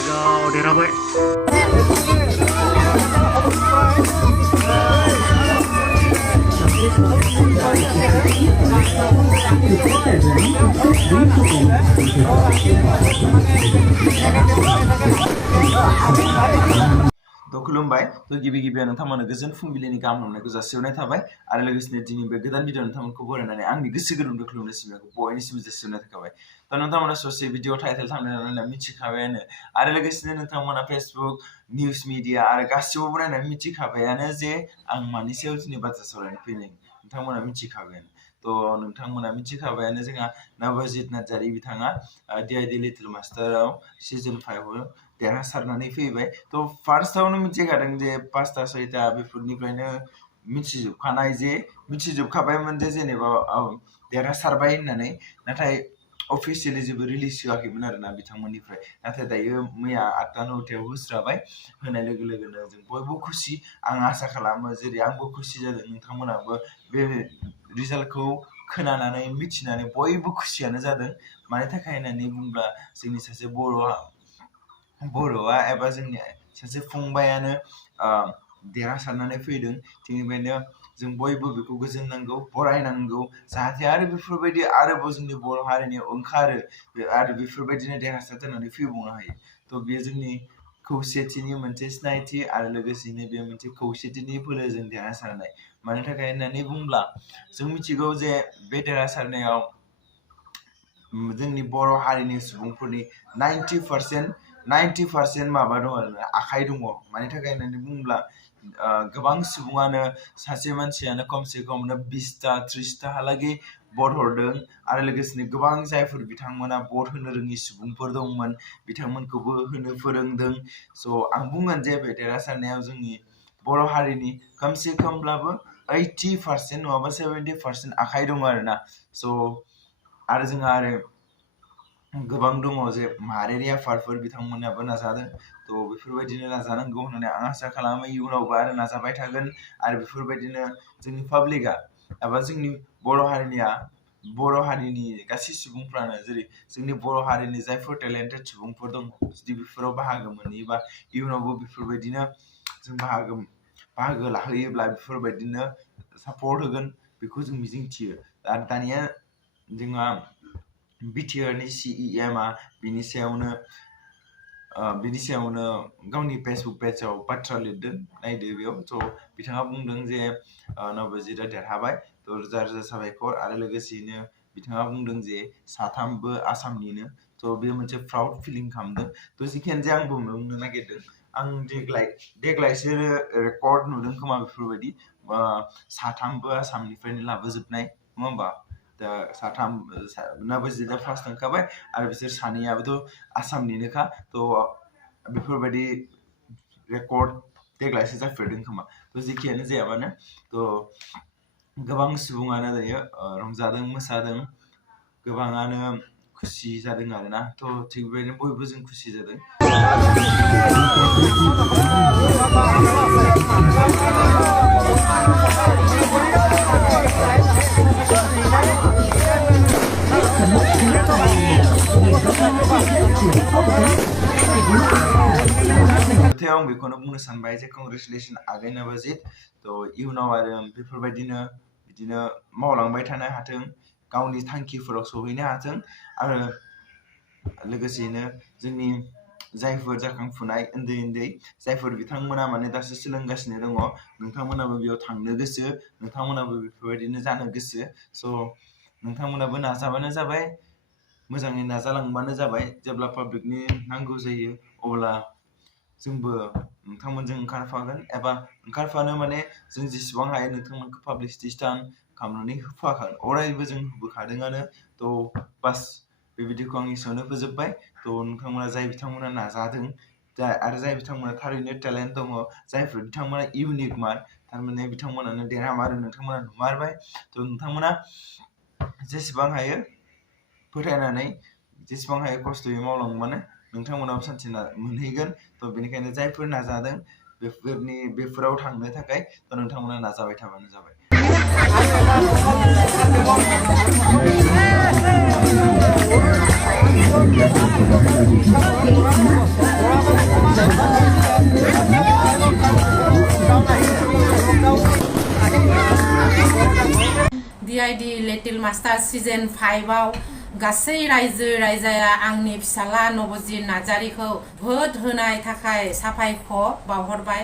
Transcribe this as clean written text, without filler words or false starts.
Wago देरहाबाय खुलुमबाय तो गिबि गिबियाव नोंथांमोननो गोजोन फुंबिलिनि गाहाम हामलायनायखौ जासिहरनाय थाबाय आरो लोगोसेनो दिनै बे गोदान भिडिअ नोंथांमोनखौ बरायनानै आंनि गोसो गोरबोनिफ्राय खुलुमनाय सिबिनायखौ बयनिसिमबो जासिहरनाय थाबाय तो नोंथांमोना ससे भिडिअ टाइटेल थांनानै मिथिखाबायानो आरो लोगोसेनो नोंथांमोना फेसबुक निउस मिडिया आरो गासिबो नायनानै मिथिखाबायानो जे आं मानि सायाव दिनै बाथ्रा सावरायनो फैदों नोंथांमोना मिथिखाबायानो तो नोंथांमोना मिथिखाबायानो जोंहा नाबाजित नार्जारी बिथाङा डिआइडि लिटिल मास्टाराव सिजन 5 आव देरहासारनानै फैबाय तो फार्स्टआवनो मिथिखादों जे 5टा 6टा बेफोरनिफ्रायनो मिथिजोबखानाय जे मिथिजोबखाबायमोन जे जेनेबा देरहासारबाय होननानै नाथाय अफिसियेलि जेबो रिलिज होआखैमोन आरोना बिथांमोननिफ्राय नाथाय दायो मैया 8टा 9टायाव होस्राबाय होनाय लोगो लोगोनो जों बयबो खुसि आं आसा खालामो जेरै आंबो खुसि जादों नोंथांमोनाबो बे रिजाल्टखौ खोनानानै मिथिनानै बयबो खुसियानो जादों मानि थाखाय होननानै बुंब्ला जोंनि सासे बर'आ एबा जोंनि सासे फंबायानो देरहासारनानै फैदों थिनिफ्रायनो जों बयबो बेखौ गोजोननांगौ बरायनांगौ जाहाथे आरो बेफोरबायदि आरोबाव जोंनि बर' हारिनियाव ओंखारो आरो बेफोरबायदिनो देरहासार जानानै फैबावनो हायो तो बेयो जोंनि खौसेथिनि मोनसे सिनायथि आरो लोगोसेनो बे मोनसे खौसेथिनि फोलेरजों देरहासारनाय मानि थाखाय होननानै बुंब्ला जों मिथिगौ जे बे देरहासारनायाव जोंनि बर' हारिनि सुबुंफोरनि 90% माबा दङ आरो आखाइ दङ मानि थाखाय होननानै बुंब्ला गोबां सुबुङानो सासे मानसियानो खमसे खम 20टा 30टा हालागै भट हरदों आरो लोगोसेनो गोबां जायफोर बिथांमोना भट होनो रोङि सुबुंफोर दंमोन बिथांमोनखौबो होनो फोरोंदों स' आं बुंगोन जे बे देरहासारनायाव जोंनि बर' हारिनि खमसे खमब्लाबो 80% नङाबा 70% आखाइ दङ आरोना स' आरो जोंहा आरो गोबां दङ जे माहारियारि आफादफोर बिथांमोनाबो नाजादों तो बेफोरबायदिनो नाजानांगौ होननानै आं आसा खालामो इयुनावबो आरो नाजाबाय थागोन आरो बेफोरबायदिनो जोंनि पाब्लिकआ एबा जोंनि बर' हारिनि गासै सुबुंफ्रानो जेरै जोंनि बर' हारिनि जायफोर टेलेन्टेड सुबुंफोर दं जुदि बेफोराव बाहागो मोनहैयोबा इयुनावबो बेफोरबायदिनो जों बाहागो लाहैयोब्ला बेफोरबायदिनो सापर्ट होगोन बेखौ जों मिजिंथियो आरो दानिया जोंहा बिटिआरनि सिइएमआ बिनि सायावनो गावनि फेसबुक पेजाव बाथ्रा लिरदों नायदो बेयाव थ' बिथाङा बुंदों जे नबजितआ देरहाबाय थ' रोजा रोजा साबायखर आरो लोगोसेयैनो बिथाङा बुंदों जे साथामबो आसामनिनो थ' बेयो मोनसे प्राउड फिलिं खालामदों थ' जिखियानो जे आंबो बुंनो नागिरदों आं देग्लायसो रेकर्ड नुदों खोमा बेफोरबायदि साथामबो आसामनिफ्रायनो लाबोजोबनाय नङा होमबा दा साथाम नबजितआ फार्स्ट थांखाबाय आरो बिसोर सानैयाबोथ' आसामनिनोखा थ' बेफोरबायदि रेकर्ड देग्लायसो जाफेरदों खोमा थ' जेखियानो जाया मानो थ' गोबां सुबुङानो दायो रंजादों मोसादों गोबाङानो खुसि जादों आरोना थ' थिग बेबायदिनो बयबो जों खुसि जादों आं बेखौनो बुंनो सानबाय जे कंग्रेचुलेसन आगै नाबाजित थ' इयुनाव आरो बिदिनो मावलांबाय थानो हाथों गावनि थांखिफोराव सहैनो हाथों आरो लोगोसेयैनो जोंनि जायफोर जाखांफुनाय उन्दै जायफोर बिथांमोना माने दासो सोलोंगासिनो दङ नोंथांमोनाबो बेयाव थांनो गोसो नोंथांमोनाबो बेफोरबायदिनो जानो गोसो स' नोंथांमोनाबो नाजाबानो जाबाय मोजाङै नाजालांबानो जाबाय जेब्ला पाब्लिकनि नांगौ जायो अब्ला जोंबो नोंथांमोनजों ओंखारफागोन एबा ओंखारफानो माने जों जेसेबां हायो नोंथांमोनखौ पाब्लिसिटि स्टान्ट खालामनानै होफाखागोन अरायबो जों होबोखादोंआनो थ' बास बेबायदिखौ आं एसेयावनो फोजोबबाय थ' नोंथांमोना जाय बिथांमोना नाजादों आरो जाय बिथांमोना थारैनो टेलेन्ट दङ जायफोर बिथांमोना इउनिक थारमाने बिथांमोनानो देरहामारो नोंथांमोना नुमारबाय थ' नोंथांमोना जेसेबां हायो फोथायनानै जेसेबां हायो खस्थ'यै मावलांबानो नोंथांमोनाबो सानसे मोनहैगोन थ' बेनिखायनो जायफोर नाजादों बेफोराव थांनो थाखाय थ' नोंथांमोना नाजाबाय थाबानो जाबाय DID लिटिल मास्टार सिजन 5 आव गासै रायजो रायजाया आंनि फिसाला नबजित नार्जारीखौ भोट होनाय थाखाय साबायखर बावहरबाय।